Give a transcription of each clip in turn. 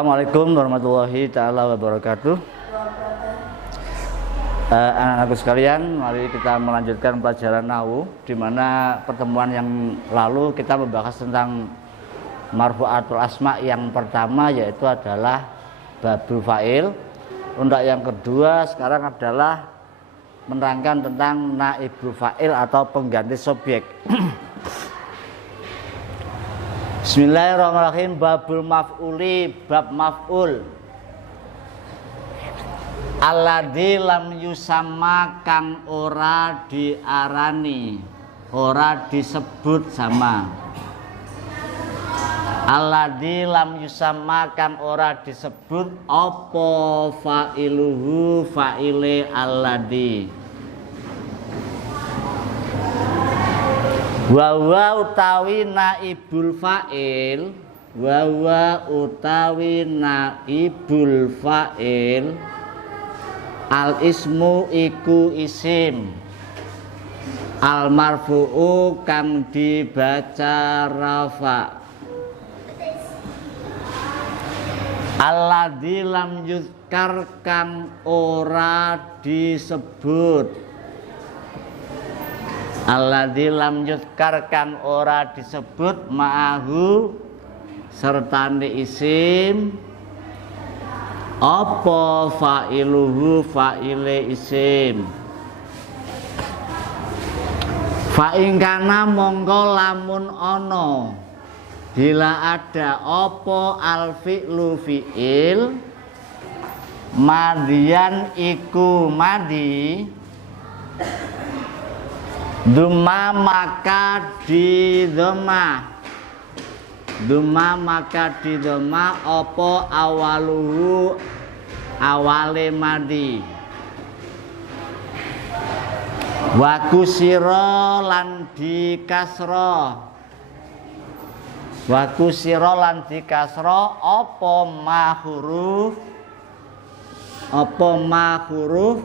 Assalamualaikum warahmatullahi taala wabarakatuh. Anak-anakku sekalian, mari kita melanjutkan pelajaran nahwu, di mana pertemuan yang lalu kita membahas tentang marfu'atul asma. Yang pertama yaitu adalah babul fa'il. Untuk yang kedua sekarang adalah menerangkan tentang naibul fa'il atau pengganti subjek. Bismillahirrahmanirrahim. Babul maf'uli, bab maf'ul. Alladzi lam yusamma, kang ora diarani, ora disebut sama. Alladzi lam yusamma, kang ora disebut apa fa'iluhu, fa'ile alladzi. Wa utawi naibul fa'il, wa utawi naibul fa'il, al ismu iku isim, al marfu'u kang dibaca rafa, alladzi lam yuzkar kang ora disebut, alladzi lam yuzkar kang ora disebut, ma'ahu sertane isim, apa fa'iluhu, fa'ile isim. Fa'ingkana mongko lamun ono, bila ada apa al fi'lu fi'il, madian iku madi, duma maka di doma, duma maka di doma apa awaluhu, awale madi. Wa kusira lan di kasra, wa kusira lan di kasra apa ma huruf, apa ma huruf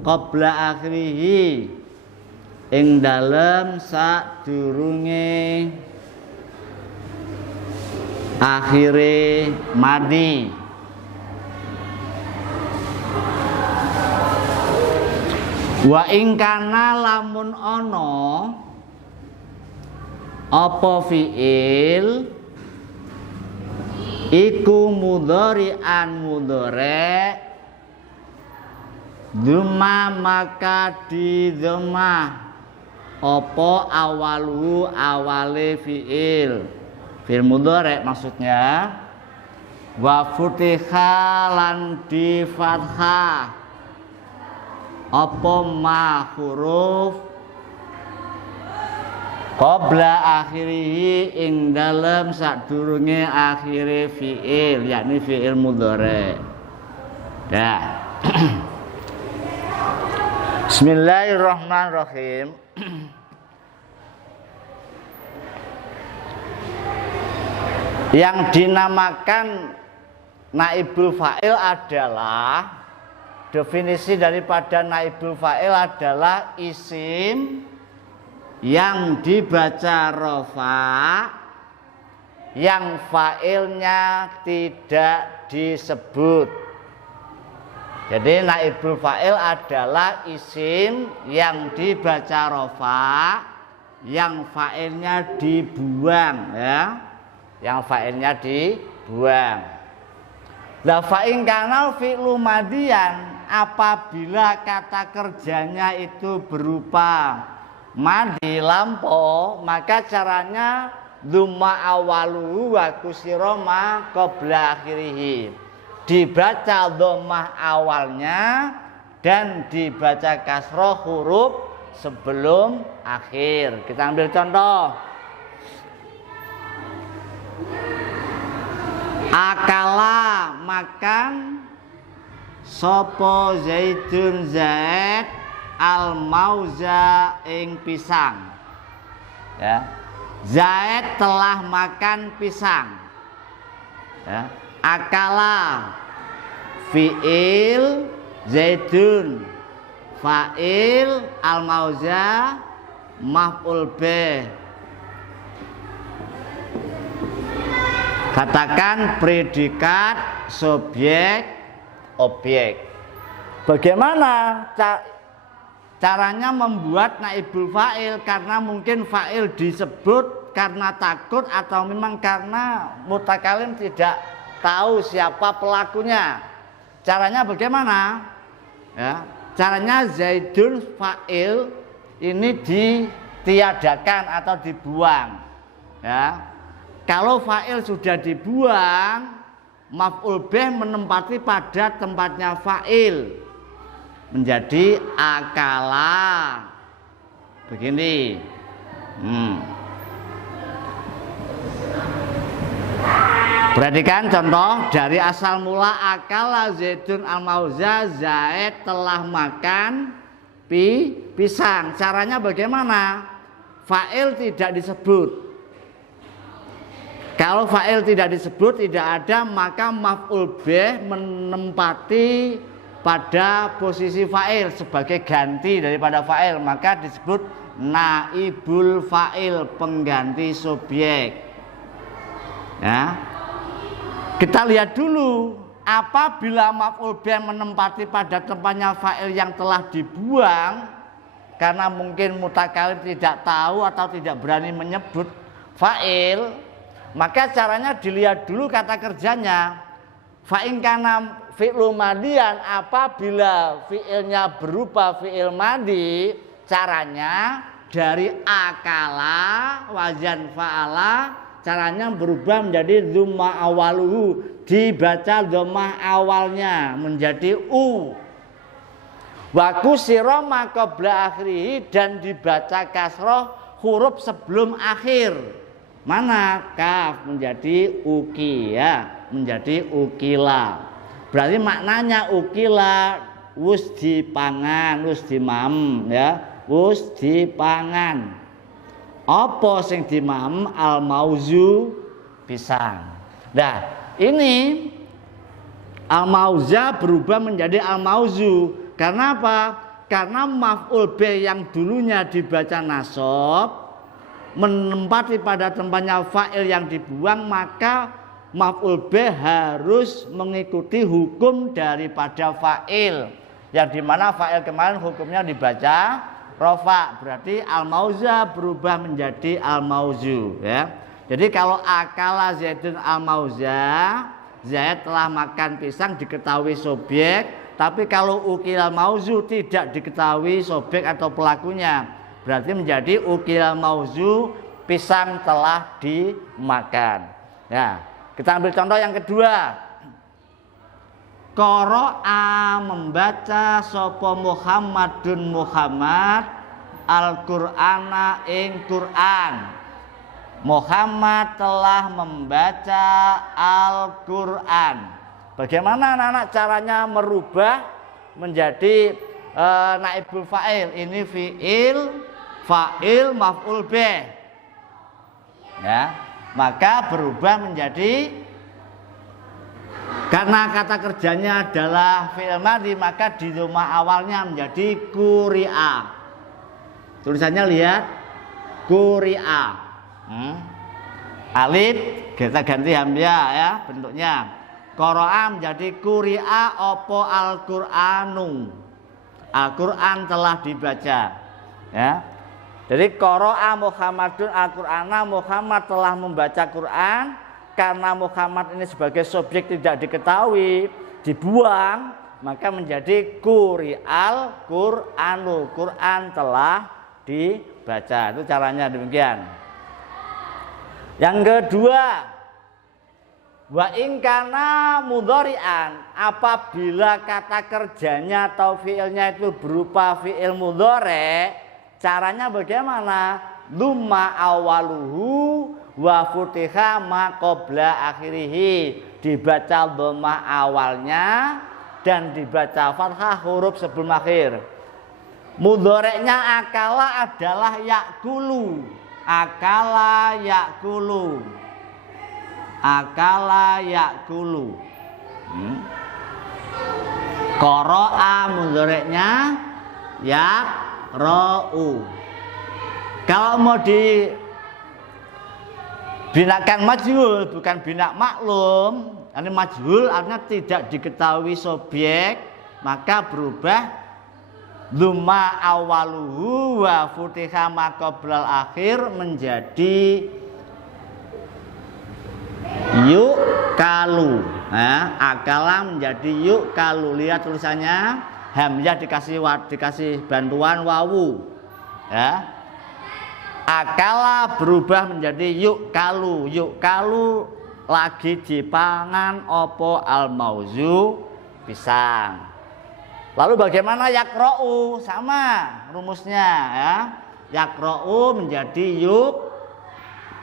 qabla akhirihi, ing dalem sadurunge akhire madi. Wa ingkana lamun ono apa fi'il iku mudhari'an mudhari', duma maka di dhamma apa awalu, awale fi'il, fi'il mudhari' maksudnya. Wa futiha lan di fathah apa ma huruf qabla akhirihi, ing dalem sadurunge akhire fi'il, yakni fi'il mudhari'. Ya. Bismillahirrahmanirrahim. Yang dinamakan naibul fa'il adalah, definisi daripada naibul fa'il adalah isim yang dibaca rafa, yang fa'ilnya tidak disebut. Jadi naibul fa'il adalah isim yang dibaca rafa, yang fa'ilnya dibuang, ya, yang fa'ilnya dibuang. La fa'in kanal fi'lu madian, apabila kata kerjanya itu berupa madi lampo, maka caranya dzumma awaluhu wa kusira ma qabla akhirihi, dibaca dhammah awalnya dan dibaca kasroh huruf sebelum akhir. Kita ambil contoh. Akala makan sopo zaitun zaid al mauza ing pisang, ya. Zaid telah makan pisang, ya. Akala fi'il zaitun, fa'il al mauza maf'ul bih. Katakan predikat, subjek, objek. Bagaimana caranya membuat naibul fa'il? Karena mungkin fa'il disebut karena takut atau memang karena mutakalim tidak tahu siapa pelakunya. Caranya bagaimana? Ya, caranya Zaidun fa'il ini ditiadakan atau dibuang. Ya, kalau fa'il sudah dibuang, maf'ul bih menempati pada tempatnya fa'il menjadi akala. Begini. Perhatikan contoh dari asal mula akala Zaidun al-mauza, Zaid telah makan pisang. Caranya bagaimana? Fa'il tidak disebut. Kalau fa'il tidak disebut, tidak ada, maka maf'ul bih menempati pada posisi fa'il sebagai ganti daripada fa'il, maka disebut naibul fa'il, pengganti subjek. Ya. Kita lihat dulu, apabila maf'ul bih menempati pada tempatnya fa'il yang telah dibuang, karena mungkin mutakalim tidak tahu atau tidak berani menyebut fa'il, maka caranya dilihat dulu kata kerjanya. Fa'in kana fi'lu madian, apabila fi'ilnya berupa fi'il madi, caranya dari akala wazan fa'ala, caranya berubah menjadi dzumma awaluhu, dibaca dhammah awalnya menjadi u. Wa kusira ma qabla akhirih, dan dibaca kasroh huruf sebelum akhir. Mana? Kaf menjadi uki, ya, menjadi ukila. Berarti maknanya ukila wus dipangan, wus dimam, ya, wus dipangan. Apa sing dimam? Al mauzu, pisang. Nah, ini al mauza berubah menjadi al mauzu. Karena apa? Karena maf'ul bih yang dulunya dibaca nasab menempati pada tempatnya fa'il yang dibuang, maka maf'ul bih harus mengikuti hukum daripada fa'il, yang dimana fa'il kemarin hukumnya dibaca rofa, berarti al-mauza berubah menjadi al-mauzu, ya. Jadi kalau akala Zaidun al-mauza, Zaid telah makan pisang, diketahui subjek, tapi kalau ukil al-mauzu tidak diketahui subjek atau pelakunya, berarti menjadi ukil mauzu, pisang telah dimakan. Ya, kita ambil contoh yang kedua. Qara'a, membaca sapa Muhammadun Muhammad Al-Qur'ana ing Qur'an. Muhammad telah membaca Al-Qur'an. Bagaimana anak-anak caranya merubah menjadi naibul fa'il? Ini fi'il, fa'il, maf'ul bih, ya, maka berubah menjadi, karena kata kerjanya adalah fi'il madhi, maka di dhamma awalnya menjadi quri'a. Tulisannya lihat, quri'a. Alif kita ganti hamzah, ya, bentuknya. Qara'a menjadi quri'a opo al-Qur'anu. Al-Qur'an telah dibaca, ya. Jadi qara'a Muhammadun Al-Qur'ana, Muhammad telah membaca Quran. Karena Muhammad ini sebagai subjek tidak diketahui, dibuang, maka menjadi quri'al Qur'anu, Quran telah dibaca. Itu caranya demikian. Yang kedua, wa in kana mudhari'an, apabila kata kerjanya atau fiilnya itu berupa fiil mudhari', caranya bagaimana? Dzumma awaluhu wa futiha ma qabla akhirih, dibaca dhammah awalnya dan dibaca fathah huruf sebelum akhir. Mudhari'nya akala adalah yakulu. Akala yakulu. Akala yakulu. Qara'a mudhari'nya yaqra'u. Kalau mau Binakan majhul bukan bina maklum. Ini majhul artinya tidak diketahui subjek, maka berubah dzumma awaluhu wa futiha ma qoblal akhir menjadi yuk kalu. Nah, akala menjadi yuk kalu. Lihat tulisannya, hamzah dikasih bantuan wawu. Ya. Akala berubah menjadi yuk kalu. Yuk kalu lagi dipangan opo al mauzu pisang. Lalu bagaimana yakra'u? Sama rumusnya ya. Yakra'u menjadi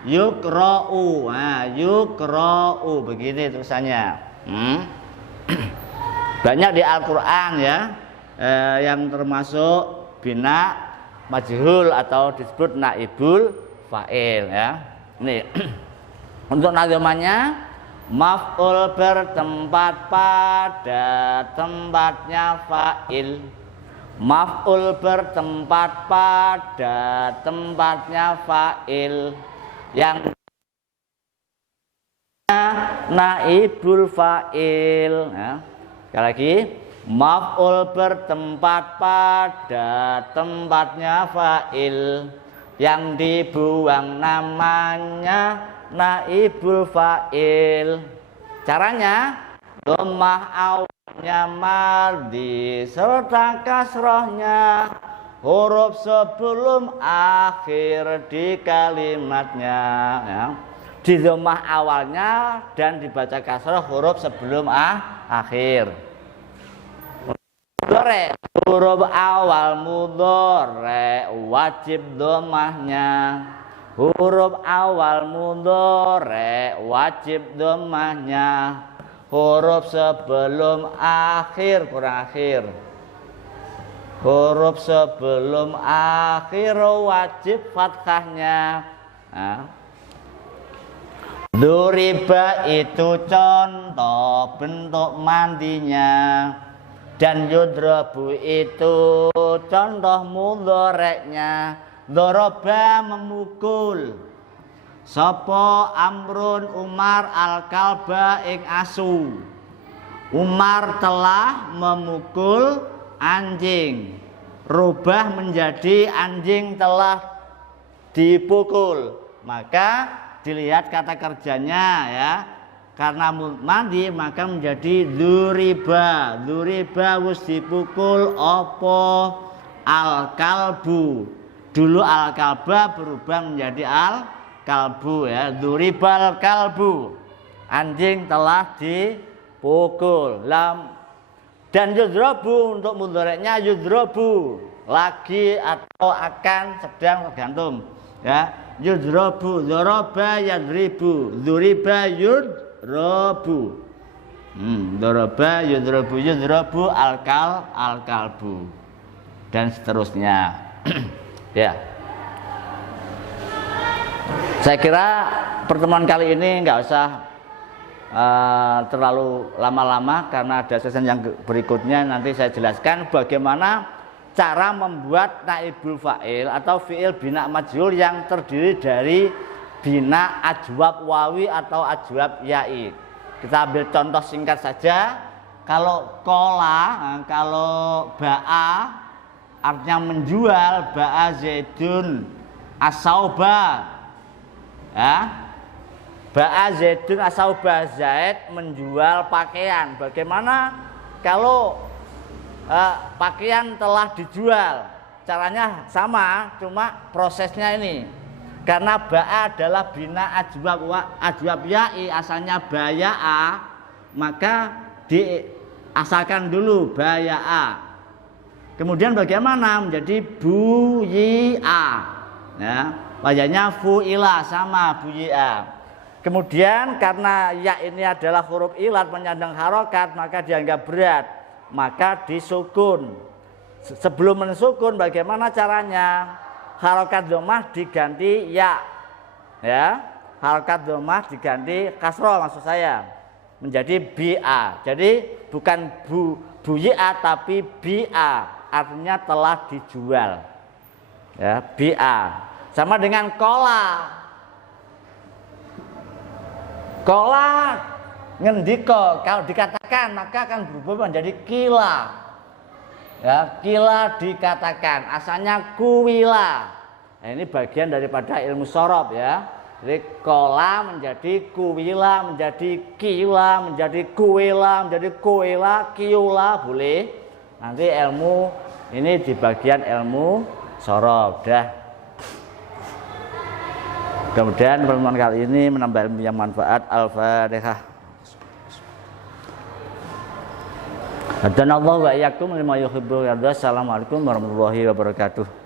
yukra'u. Nah, yukra'u begini tulisannya. Banyak di Al-Qur'an ya, yang termasuk bina majhul atau disebut naibul fa'il ya. Ini untuk nadzamannya, maf'ul bertempat pada tempatnya fa'il. Maf'ul bertempat pada tempatnya fa'il. Yang naibul fa'il ya. Sekali lagi, maf'ul bertempat pada tempatnya fa'il, yang dibuang namanya naibul fa'il. Caranya, dhammah awalnya madhi serta kasrohnya huruf sebelum akhir di kalimatnya ya. Di dhammah awalnya dan dibaca kasroh huruf sebelum akhir. Mudhari, huruf awal mudhari wajib dhammahnya. Huruf awal mudhari wajib dhammahnya. Huruf sebelum akhir kurang akhir. Huruf sebelum akhir wajib fathahnya. Nah. Duriba itu contoh bentuk mandinya, dan yudrabu itu contoh mudhoreknya. Doroba memukul. Sopo Amrun Umar al-kalba ing asu. Umar telah memukul anjing. Rubah menjadi anjing telah dipukul. Maka dilihat kata kerjanya ya. Karena mandi maka menjadi dzuriba. Dzuriba wis dipukul opo al-kalbu. Dulu al-kalba berubah menjadi al-kalbu ya. Dzuribal kalbu. Anjing telah dipukul. Dan yudrabu untuk mudhoreknya yudrabu. Lagi atau akan sedang tergantung ya. Yudrabu, dzaraba yadribu, dzuriba yudrabu. Dzaraba yudrabu, yudrabu al-kalbu dan seterusnya. Ya. Saya kira pertemuan kali ini nggak usah terlalu lama-lama, karena ada sesi yang berikutnya nanti saya jelaskan bagaimana cara membuat naibul fa'il atau fi'il bina majhul yang terdiri dari bina ajwab wawi atau ajwab ya'i. Kita ambil contoh singkat saja. Kalau kola, kalau ba'a artinya menjual, ba'a zaidun as-sauba ya. Ba'a zaidun as-sauba, Zaid menjual pakaian. Bagaimana kalau pakaian telah dijual? Caranya sama, cuma prosesnya ini. Karena ba'a adalah bina ajwab ya'i, asalnya baya'a, maka diasalkan dulu baya'a. Kemudian bagaimana menjadi buyi'a ya, wajahnya fu'ila sama buyi'a. Kemudian karena ya ini adalah huruf ilat menyandang harokat, maka dianggap berat, maka disukun. Sebelum mensukun bagaimana caranya? Harokat dhammah diganti ya. Ya, harokat dhammah diganti kasroh maksud saya. Menjadi bi'a. Jadi bukan buyi'a tapi bi'a. Artinya telah dijual. Ya, bi'a. Sama dengan kola. Kola ngendika, kalau dikatakan maka akan berubah menjadi kila. Ya, kila dikatakan, asalnya kuwila. Nah, ini bagian daripada ilmu sorob ya. Jadi kola menjadi kuwila, menjadi kila, menjadi kuwila, menjadi kuwila, kiula boleh. Nanti ilmu ini di bagian ilmu sorob dah. Kemudian pertemuan kali ini menambah ilmu yang manfaat. Al-Fatihah. Dan Allah wa iyyakum lima yuhibbu wa yarda. Assalamualaikum warahmatullahi wabarakatuh.